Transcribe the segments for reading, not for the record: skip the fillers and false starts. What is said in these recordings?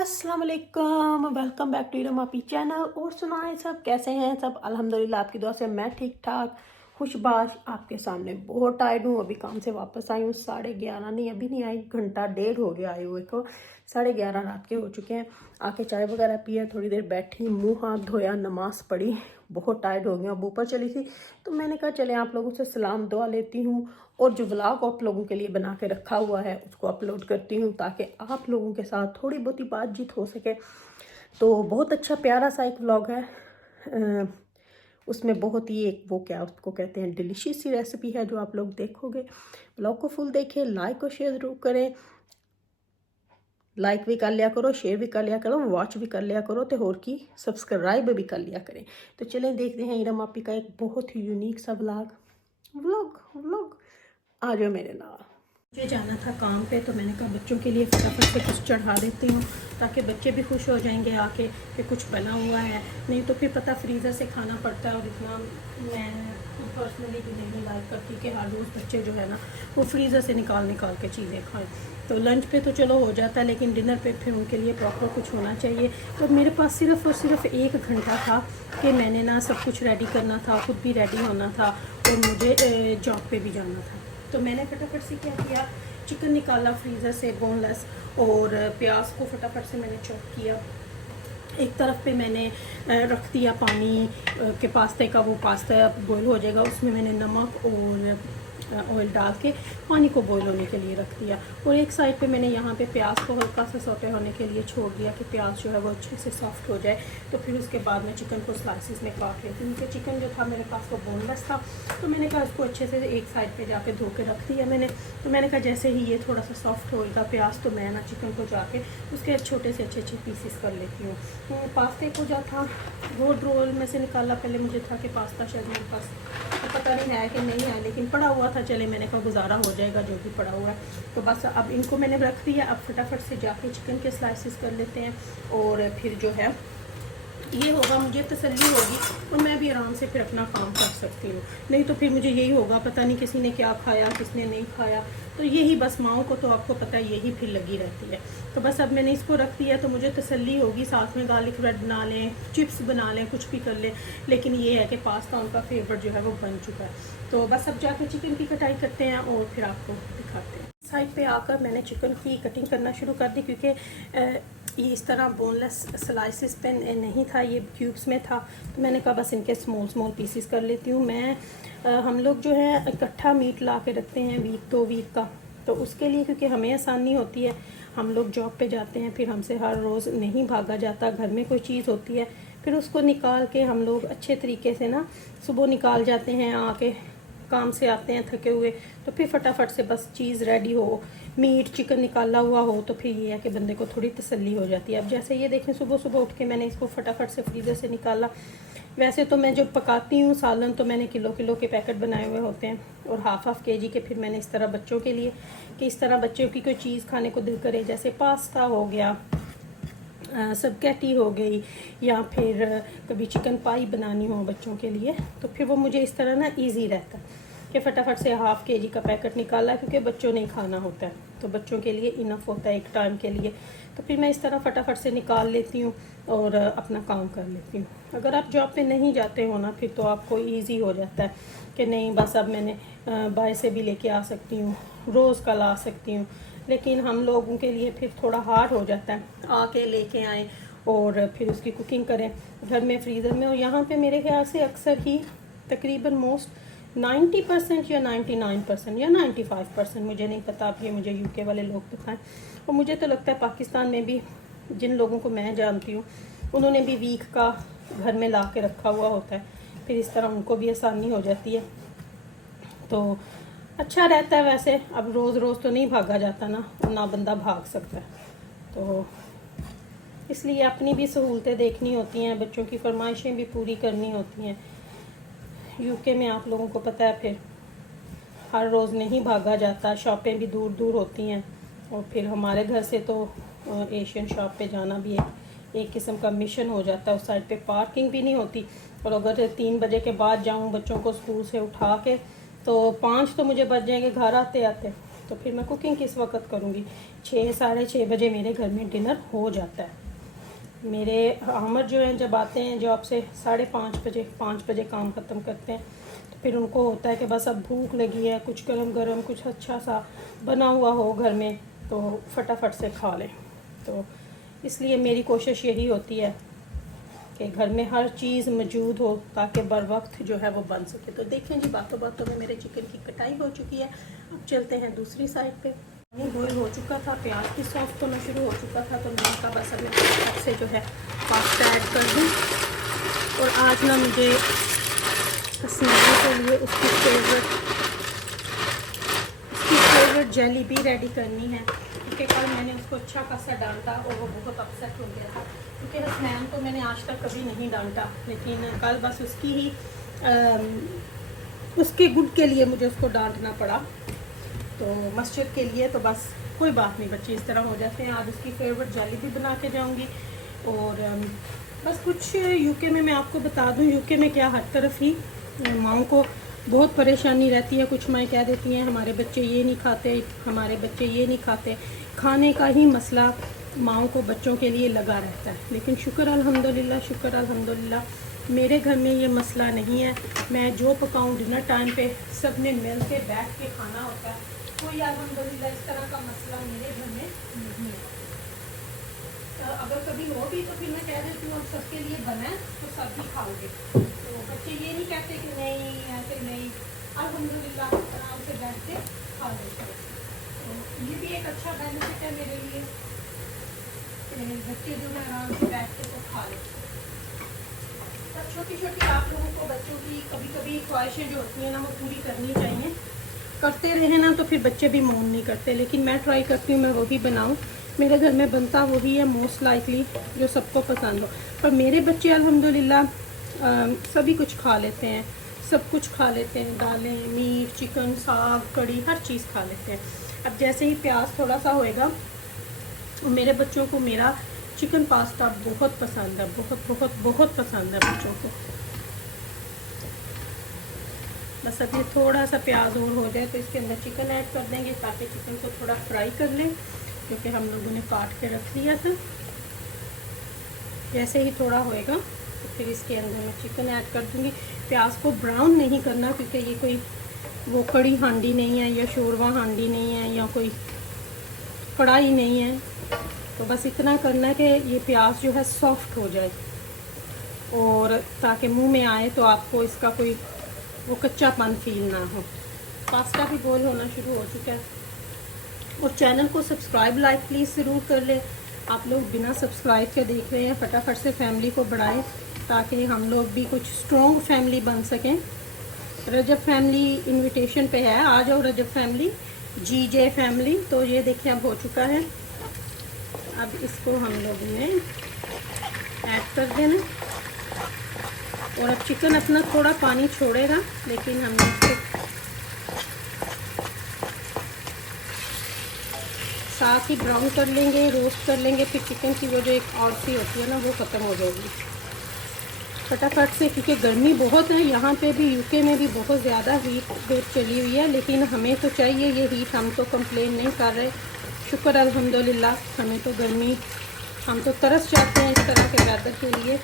अस्सलाम वालेकुम, welcome back to रमापी channel. और सुनाएं सब कैसे हैं सब। अल्हम्दुलिल्लाह आपकी दुआ से मैं ठीक ठाक खुशबाश आपके सामने। बहुत टायर्ड हूँ, अभी काम से वापस आई हूँ। 11:30 नहीं, अभी नहीं आई, घंटा डेढ़ हो गया आए हुए को। 11:30 रात के हो चुके हैं। आके चाय वगैरह पिया, थोड़ी देर बैठी, मुंह हाथ धोया, नमाज पढ़ी, बहुत टायर्ड हो गया। अब ऊपर चली थी तो मैंने कहा चले आप लोगों से सलाम दुआ लेती हूँ और जो व्लॉग आप लोगों के लिए बना के रखा हुआ है उसको अपलोड करती हूँ ताकि आप लोगों के साथ थोड़ी बहुत बातचीत हो सके। तो बहुत अच्छा प्यारा सा एक व्लॉग है। उसमें बहुत ही एक वो क्या उसको कहते हैं डिलीशियस सी रेसिपी है जो आप लोग देखोगे। व्लॉग को फुल देखें, लाइक और शेयर ज़रूर करें। लाइक भी कर लिया करो, शेयर भी कर लिया करो, वॉच भी कर लिया करो, तो होर की सब्सक्राइब भी कर लिया करें। तो चलें देखते हैं इरम आपी का एक बहुत ही यूनिक सा व्लॉग व्लॉग व्लॉग। आ जाओ मेरे नाल। मुझे जाना था काम पे तो मैंने कहा बच्चों के लिए फटाफट से कुछ चढ़ा देती हूँ ताकि बच्चे भी खुश हो जाएंगे आके कि कुछ बना हुआ है। नहीं तो फिर पता फ्रीज़र से खाना पड़ता है और इतना मैं पर्सनली भी नहीं लाइक करती कि हर रोज़ बच्चे जो है ना वो फ्रीज़र से निकाल के चीज़ें खाएं। तो लंच पे तो चलो हो जाता है लेकिन डिनर पे फिर उनके लिए प्रॉपर कुछ होना चाहिए। तो मेरे पास सिर्फ़ और सिर्फ 1 घंटा था कि मैंने ना सब कुछ रेडी करना था, खुद भी रेडी होना था और मुझे जॉब पे भी जाना था। तो मैंने फटाफट से क्या किया, चिकन निकाला फ्रीज़र से बोनलेस और प्याज को फटाफट से मैंने चॉप किया। एक तरफ पे मैंने रख दिया पानी के पास्ते का, वो पास्ता बॉईल हो जाएगा, उसमें मैंने नमक और ऑयल डाल के पानी को बॉईल होने के लिए रख दिया। और एक साइड पे मैंने यहाँ पे प्याज को हल्का सा सौटे होने के लिए छोड़ दिया कि प्याज जो है वो अच्छे से सॉफ्ट हो जाए। तो फिर उसके बाद मैं चिकन को स्लाइसिस में काट लेती हूँ। क्योंकि चिकन जो था मेरे पास वो बोनलेस था तो मैंने कहा उसको अच्छे से एक साइड पे जाके धो के रख दिया मैंने। तो मैंने कहा जैसे ही ये थोड़ा सा सॉफ्ट होएगा प्याज तो मैं ना चिकन को जाके उसके छोटे से अच्छे पीसीस कर लेती हूँ। पास्ते को जो था वो रोल में से निकाला। पहले मुझे था कि पास्ता शायद मेरे पास पता नहीं है कि नहीं है लेकिन पड़ा हुआ था, चले मैंने कहा गुजारा हो जाएगा जो भी पड़ा हुआ है। तो बस अब इनको मैंने रख दिया। अब फटाफट से जाके चिकन के स्लाइसिस कर लेते हैं और फिर जो है ये होगा, मुझे तसल्ली होगी और मैं भी आराम से फिर अपना काम कर सकती हूँ। नहीं तो फिर मुझे यही होगा पता नहीं किसी ने क्या खाया किसने नहीं खाया। तो यही बस माओ को तो आपको पता है यही फिर लगी रहती है। तो बस अब मैंने इसको रख दिया तो मुझे तसल्ली होगी। साथ में गार्लिक ब्रेड बना लें, चिप्स बना लें, कुछ भी कर लें। लेकिन ये है कि पास्ता उनका फेवरेट जो है वो बन चुका है। तो बस अब जाके चिकन की कटाई करते हैं और फिर आपको दिखाते हैं। साइड पे आकर मैंने चिकन की कटिंग करना शुरू कर दी क्योंकि ये इस तरह बोनलेस स्लाइसिस पे नहीं था, ये क्यूब्स में था। तो मैंने कहा बस इनके स्मॉल पीसेस कर लेती हूँ मैं। हम लोग जो है इकट्ठा मीट ला के रखते हैं वीक 2 वीक का। तो उसके लिए क्योंकि हमें आसानी होती है, हम लोग जॉब पे जाते हैं, फिर हमसे हर रोज़ नहीं भागा जाता। घर में कोई चीज़ होती है फिर उसको निकाल के हम लोग अच्छे तरीके से ना सुबह निकाल जाते हैं, आके काम से आते हैं थके हुए तो फिर फटाफट से बस चीज़ रेडी हो, मीट चिकन निकाला हुआ हो तो फिर ये है कि बंदे को थोड़ी तसल्ली हो जाती है। अब जैसे ये देखें सुबह उठ के मैंने इसको फटाफट से फ्रीज़र से निकाला। वैसे तो मैं जब पकाती हूँ सालन तो मैंने किलो के पैकेट बनाए हुए होते हैं और हाफ केजी के। फिर मैंने इस तरह बच्चों के लिए कि इस तरह बच्चों की कोई चीज़ खाने को दिल करे, जैसे पास्ता हो गया, स्पगेटी हो गई, या फिर कभी चिकन पाई बनानी हो बच्चों के लिए तो फिर वो मुझे इस तरह ना इजी रहता है कि फटाफट से हाफ केजी का पैकेट निकाला क्योंकि बच्चों ने खाना होता है तो बच्चों के लिए इनफ होता है एक टाइम के लिए। तो फिर मैं इस तरह फटाफट से निकाल लेती हूँ और अपना काम कर लेती हूँ। अगर आप जॉब पे नहीं जाते हो ना फिर तो आपको ईजी हो जाता है कि नहीं बस अब मैंने बाय से भी लेके आ सकती हूँ, रोज़ का ला सकती हूँ। लेकिन हम लोगों के लिए फिर थोड़ा हार्ड हो जाता है, आके लेके आएँ और फिर उसकी कुकिंग करें घर में फ्रीज़र में। और यहाँ पे मेरे ख्याल से अक्सर ही तकरीबन मोस्ट 90% या 99% या 95%, मुझे नहीं पता, आप ये मुझे यूके वाले लोग बताएं। और मुझे तो लगता है पाकिस्तान में भी जिन लोगों को मैं जानती हूँ उन्होंने भी वीक का घर में ला के रखा हुआ होता है, फिर इस तरह उनको भी आसानी हो जाती है तो अच्छा रहता है। वैसे अब रोज़ तो नहीं भागा जाता ना बंदा भाग सकता है, तो इसलिए अपनी भी सहूलतें देखनी होती हैं, बच्चों की फरमाइशें भी पूरी करनी होती हैं। यूके में आप लोगों को पता है फिर हर रोज़ नहीं भागा जाता, शॉपें भी दूर होती हैं और फिर हमारे घर से तो एशियन शॉप पे जाना भी एक किस्म का मिशन हो जाता है। उस साइड पे पार्किंग भी नहीं होती और अगर 3 बजे के बाद जाऊं बच्चों को स्कूल से उठा के तो 5 तो मुझे बज जाएंगे घर आते आते। तो फिर मैं कुकिंग किस वक्त करूँगी। 6 साढ़े 6 बजे मेरे घर में डिनर हो जाता है। मेरे हमर जो हैं जब आते हैं जॉब से 5:30 बजे, 5 बजे काम ख़त्म करते हैं, तो फिर उनको होता है कि बस अब भूख लगी है, कुछ गरम गरम कुछ अच्छा सा बना हुआ हो घर में तो फटाफट से खा लें। तो इसलिए मेरी कोशिश यही होती है कि घर में हर चीज़ मौजूद हो ताकि बर वक्त जो है वो बन सके। तो देखें जी, बातों बातों में मेरे चिकन की कटाई हो चुकी है। अब चलते हैं दूसरी साइड पे। पानी बॉयल हो चुका था, प्याज भी सॉफ्ट होना शुरू हो चुका था, तो मैंने कहा बस अब मैं फटाफट से जो है पास्ता ऐड कर दूँ। और आज ना मुझे स्नैक के लिए उसकी फेवरेट जेली भी रेडी करनी है, क्योंकि कल मैंने उसको अच्छा खासा डांटा और वो बहुत अपसेट हो गया था। क्योंकि हसनैन को मैंने आज तक कभी नहीं डांटा, लेकिन कल बस उसकी ही उसके गुड के लिए मुझे उसको डांटना पड़ा, तो मस्जिद के लिए। तो बस कोई बात नहीं, बच्चे इस तरह हो जाते हैं। आज उसकी फेवरेट जेली भी बना के जाऊँगी। और बस कुछ यूके में मैं आपको बता दूँ, यूके में क्या हर तरफ ही माँओं को बहुत परेशानी रहती है। कुछ माएँ कह देती हैं हमारे बच्चे ये नहीं खाते, हमारे बच्चे ये नहीं खाते। खाने का ही मसला माँओं को बच्चों के लिए लगा रहता है। लेकिन शुक्र अल्हम्दुलिल्लाह मेरे घर में ये मसला नहीं है। मैं जो पकाऊं डिनर टाइम पे सब ने मिल के बैठ के खाना होता है। कोई अल्हम्दुलिल्लाह इस तरह का मसला मेरे घर में नहीं है। अगर कभी हो भी तो फिर मैं कह देती हूँ अब सबके लिए बनाए तो सब भी खाओगे। तो बच्चे ये नहीं कहते कि नहीं ऐसे नहीं, अल्हम्दुलिल्लाह आराम से बैठ के खा लेते हैं। तो ये भी एक अच्छा बेनिफिट है मेरे लिए कि बच्चे जो है आराम से बैठ के तो खा लेते हैं। तब छोटी छोटी आप लोगों को बच्चों की कभी कभी ख्वाहिशें जो होती हैं ना वो पूरी करनी चाहिए। करते रहे ना तो फिर बच्चे भी मौन नहीं करते, लेकिन मैं ट्राई करती हूँ मैं वही बनाऊँ। मेरे घर में बनता वही है मोस्ट लाइकली जो सबको पसंद हो। पर मेरे बच्चे अल्हम्दुलिल्लाह सभी कुछ खा लेते हैं, सब कुछ खा लेते हैं। दालें, मीट, चिकन, साग, कड़ी, हर चीज़ खा लेते हैं। अब जैसे ही प्याज थोड़ा सा होएगा, मेरे बच्चों को मेरा चिकन पास्ता बहुत पसंद है, बहुत बहुत बहुत पसंद है बच्चों को। बस अब ये थोड़ा सा प्याज और हो जाए तो इसके अंदर चिकन ऐड कर देंगे, ताकि चिकन को थोड़ा फ्राई कर लें, क्योंकि हम लोगों ने काट के रख लिया था। जैसे ही थोड़ा होएगा तो फिर इसके अंदर मैं चिकन ऐड कर दूँगी। प्याज को ब्राउन नहीं करना, क्योंकि ये कोई वो कड़ी हांडी नहीं है या शोरवा हांडी नहीं है या कोई कढ़ाई नहीं है। तो बस इतना करना है कि ये प्याज जो है सॉफ्ट हो जाए, और ताकि मुंह में आए तो आपको इसका कोई वो कच्चापन फील ना हो। पास्ता भी बॉयल होना शुरू हो चुका है। और चैनल को सब्सक्राइब लाइक प्लीज़ ज़रूर कर लें। आप लोग बिना सब्सक्राइब के देख रहे हैं, फटाफट से फैमिली को बढ़ाएं ताकि हम लोग भी कुछ स्ट्रॉन्ग फैमिली बन सकें। रजब फैमिली इनविटेशन पे है, आ जाओ रजब फैमिली, जीजे फैमिली। तो ये देखिए अब हो चुका है। अब इसको हम लोग ने ऐड कर देना। और अब चिकन अपना थोड़ा पानी छोड़ेगा, लेकिन हमने इसको साथ ही ब्राउन कर लेंगे, रोस्ट कर लेंगे। फिर चिकन की वो जो एक और सी होती है ना वो ख़त्म हो जाएगी फटाफट से, क्योंकि गर्मी बहुत है यहाँ पे भी, यूके में भी बहुत ज़्यादा हीट चली हुई है। लेकिन हमें तो चाहिए ये हीट, हम तो कंप्लेन नहीं कर रहे। शुक्र अल्हम्दुलिल्लाह, हमें तो गर्मी, हम तो तरस जाते हैं इस तरह के वेदर के लिए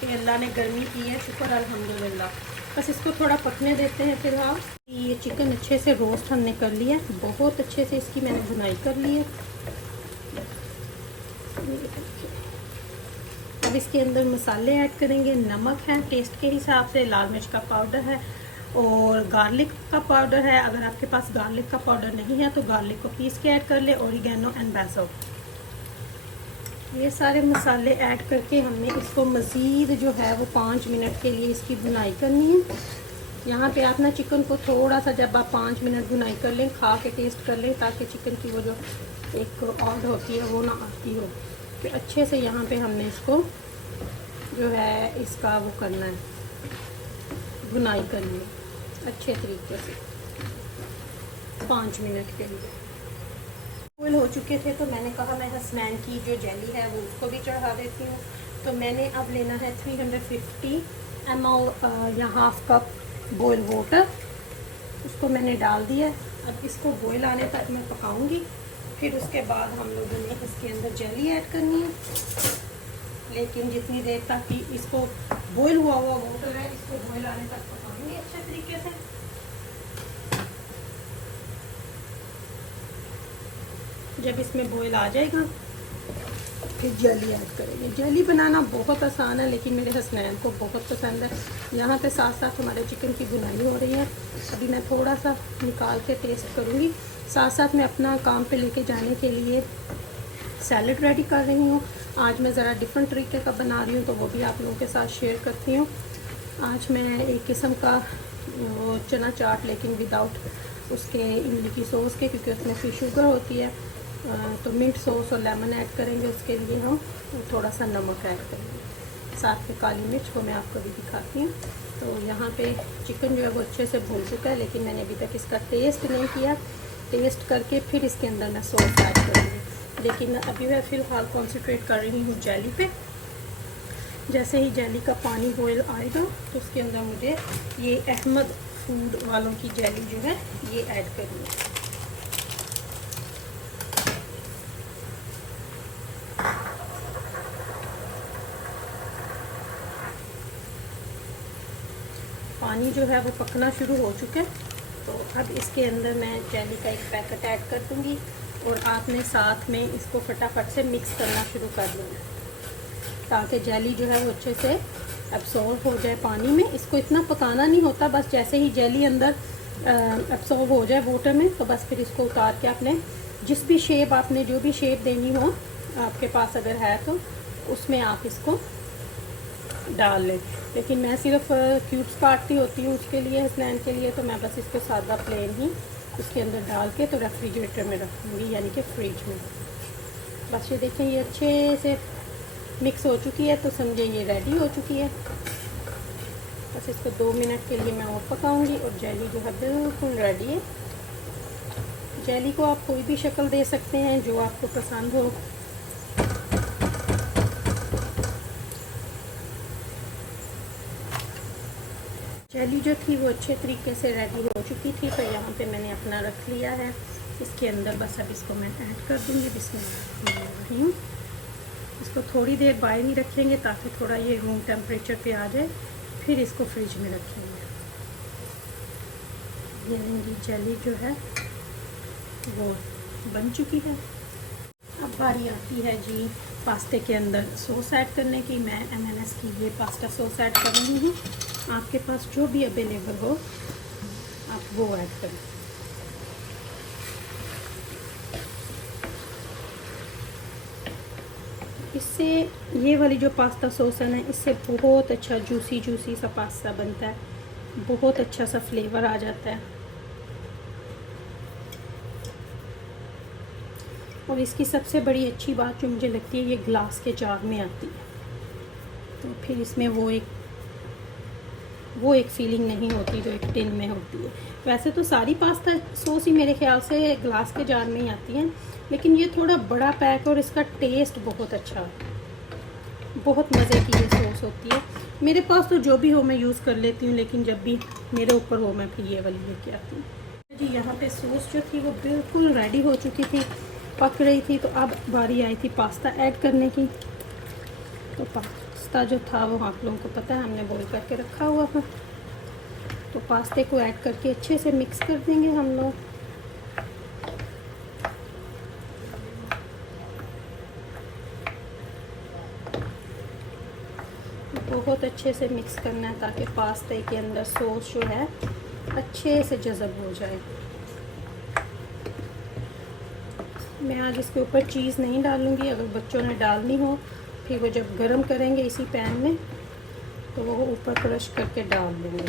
कि अल्लाह ने गर्मी की है। शुक्र अल्हम्दुलिल्लाह। बस इसको थोड़ा पकने देते हैं फिलहाल। ये चिकन अच्छे से रोस्ट हमने कर लिया, बहुत अच्छे से इसकी मैंने भुनाई कर ली है। अब इसके अंदर मसाले ऐड करेंगे। नमक है टेस्ट के हिसाब से, लाल मिर्च का पाउडर है और गार्लिक का पाउडर है। अगर आपके पास गार्लिक का पाउडर नहीं है तो गार्लिक को पीस के ऐड कर ले। ओरिगेनो एंड बासल, ये सारे मसाले ऐड करके हमने इसको मज़ीद जो है वो 5 मिनट के लिए इसकी भुनाई करनी है। यहाँ पे आप ना चिकन को थोड़ा सा जब आप 5 मिनट भुनाई कर लें, खा के टेस्ट कर लें, ताकि चिकन की वो जो एक ऑड होती है वो ना आती हो। तो अच्छे से यहाँ पे हमने इसको जो है इसका वो करना है, भुनाई करनी है अच्छे तरीके से 5 मिनट के लिए। बॉयल हो चुके थे तो मैंने कहा मैं हसनैन की जो जेली है वो उसको भी चढ़ा देती हूँ। तो मैंने अब लेना है 350 ml या हाफ कप बॉयल वाटर, उसको मैंने डाल दिया। अब इसको बॉयल आने तक मैं पकाऊंगी, फिर उसके बाद हम लोगों ने इसके अंदर जेली ऐड करनी है। लेकिन जितनी देर तक कि इसको बॉयल हुआ वाटर है, इसको बॉयल आने तक पकाएंगे अच्छे तरीके से। जब इसमें बॉयल आ जाएगा फिर जेली ऐड करेंगे। जेली बनाना बहुत आसान है, लेकिन मेरे हसनैन को बहुत पसंद है। यहाँ पे साथ साथ हमारे चिकन की बुनाई हो रही है। अभी मैं थोड़ा सा निकाल के टेस्ट करूँगी। साथ साथ मैं अपना काम पे लेके जाने के लिए सैलड रेडी कर रही हूँ। आज मैं ज़रा डिफरेंट तरीके का बना रही हूँ, तो वो भी आप लोगों के साथ शेयर करती हूँ। आज मैं एक किस्म का वो चना चाट, लेकिन विदाउट उसके इमली की सॉस के, क्योंकि उसमें फिर शुगर होती है। तो मिंट सॉस और लेमन ऐड करेंगे। उसके लिए हम थोड़ा सा नमक ऐड करेंगे, साथ में काली मिर्च, को मैं आपको भी दिखाती हूँ। तो यहाँ पे चिकन जो है वो अच्छे से भून चुका है, लेकिन मैंने अभी तक इसका टेस्ट नहीं किया। टेस्ट करके फिर इसके अंदर मैं सॉस ऐड करूँगी। लेकिन अभी मैं फ़िलहाल कॉन्सेंट्रेट कर रही हूँ जेली पे। जैसे ही जेली का पानी बॉयल आएगा तो उसके अंदर मुझे ये अहमद फूड वालों की जेली जो है ये ऐड करनी है। पानी जो है वो पकना शुरू हो चुका है, तो अब इसके अंदर मैं जेली का एक पैकेट ऐड कर दूँगी और आपने साथ में इसको फटाफट से मिक्स करना शुरू कर देना, ताकि जेली जो है वो अच्छे से एब्सॉर्ब हो जाए पानी में। इसको इतना पकाना नहीं होता, बस जैसे ही जेली अंदर एब्सॉर्ब हो जाए वाटर में, तो बस फिर इसको उतार के आपने जिस भी शेप, आपने जो भी शेप देनी हो आपके पास अगर है तो उसमें आप इसको डाल लें। लेकिन मैं सिर्फ क्यूब्स काटती होती हूँ उसके लिए, हसनैन के लिए, तो मैं बस इसको सादा प्लेन ही उसके अंदर डाल के तो रेफ्रिजरेटर में रखूँगी, यानी कि फ्रिज में। बस ये देखें, ये अच्छे से मिक्स हो चुकी है, तो समझे ये रेडी हो चुकी है। बस इसको 2 मिनट के लिए मैं और पकाऊंगी और जेली जो है बिल्कुल रेडी है। जेली को आप कोई भी शक्ल दे सकते हैं जो आपको पसंद हो। जेली जो थी वो अच्छे तरीके से रेडी हो चुकी थी, तो यहाँ पे मैंने अपना रख लिया है इसके अंदर। बस अब इसको मैं ऐड कर दूँगी। बिस्मिल्लाह। इसको थोड़ी देर बाहर ही रखेंगे ताकि थोड़ा ये रूम टेम्परेचर पे आ जाए, फिर इसको फ्रिज में रखेंगे। ये मेरी जेली जो है वो बन चुकी है। अब बारी आती है जी पास्ते के अंदर सॉस ऐड करने की। मैं M&S की ये पास्ता सॉस ऐड कर रही हूँ। आपके पास जो भी अवेलेबल हो आप वो ऐड करें। इससे ये वाली जो पास्ता सॉस है ना, इससे बहुत अच्छा जूसी सा पास्ता बनता है, बहुत अच्छा सा फ्लेवर आ जाता है। और इसकी सबसे बड़ी अच्छी बात जो मुझे लगती है, ये ग्लास के जार में आती है, तो फिर इसमें वो एक फीलिंग नहीं होती जो एक टिन में होती है। वैसे तो सारी पास्ता सॉस ही मेरे ख्याल से ग्लास के जार में ही आती हैं, लेकिन ये थोड़ा बड़ा पैक और इसका टेस्ट बहुत अच्छा है, बहुत मज़े की ये सॉस होती है। मेरे पास तो जो भी हो मैं यूज़ कर लेती हूँ, लेकिन जब भी मेरे ऊपर हो मैं फिर ये वाली लेके आती हूँ जी। यहाँ पे सॉस जो थी वो बिल्कुल रेडी हो चुकी थी, पक रही थी। तो अब बारी आई थी पास्ता ऐड करने की। तो पास्ता जो था वो आप लोगों को पता है हमने बॉईल करके रखा हुआ था, तो पास्ते को ऐड करके अच्छे से मिक्स कर देंगे हम लोग। बहुत अच्छे से मिक्स करना है ताकि पास्ते के अंदर सॉस जो है अच्छे से जज़ब हो जाए। मैं आज इसके ऊपर चीज़ नहीं डालूँगी, अगर बच्चों ने डालनी हो फिर वो जब गरम करेंगे इसी पैन में तो वो ऊपर क्रश करके डाल देंगे।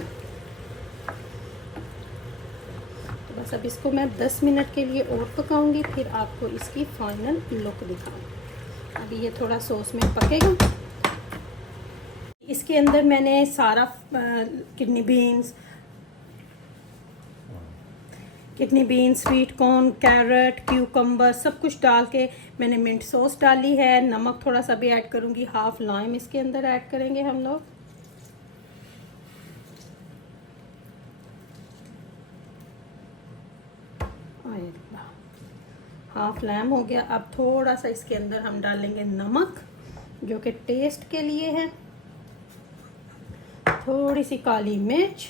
तो बस अब इसको मैं 10 मिनट के लिए और पकाऊंगी, फिर आपको इसकी फाइनल लुक दिखाऊंगी। अभी ये थोड़ा सॉस में पकेगा। इसके अंदर मैंने सारा kidney beans, sweet corn, carrot, cucumber सब कुछ डाल के मैंने मिंट सॉस डाली है। नमक थोड़ा सा भी ऐड करूँगी, हाफ लाइम इसके अंदर ऐड करेंगे हम लोग। हाफ लैम हो गया। अब थोड़ा सा इसके अंदर हम डालेंगे नमक जो कि टेस्ट के लिए है, थोड़ी सी काली मिर्च,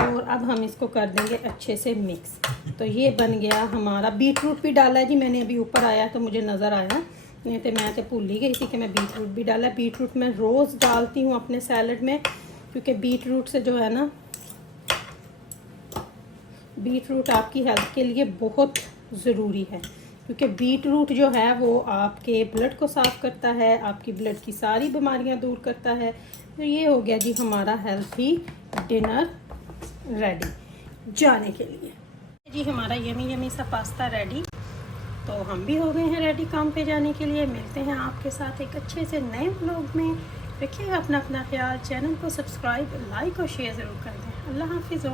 और अब हम इसको कर देंगे अच्छे से मिक्स। तो ये बन गया हमारा। बीट रूट भी डाला है जी मैंने, अभी ऊपर आया तो मुझे नज़र आया, नहीं तो मैं तो भूल ही गई थी कि मैं बीट रूट भी डाला। बीट रूट मैं रोज़ डालती हूँ अपने सैलड में, क्योंकि बीट रूट से जो है ना, बीट रूट आपकी हेल्थ के लिए बहुत ज़रूरी है, क्योंकि बीट रूट जो है वो आपके ब्लड को साफ़ करता है, आपकी ब्लड की सारी बीमारियां दूर करता है। तो ये हो गया जी हमारा हेल्थी डिनर रेडी जाने के लिए। जी हमारा यमी यमी सा पास्ता रेडी। तो हम भी हो गए हैं रेडी काम पे जाने के लिए। मिलते हैं आपके साथ एक अच्छे से नए व्लॉग में। रखिएगा अपना ख्याल। चैनल को सब्सक्राइब, लाइक और शेयर ज़रूर कर दें। अल्लाह हाफिज़।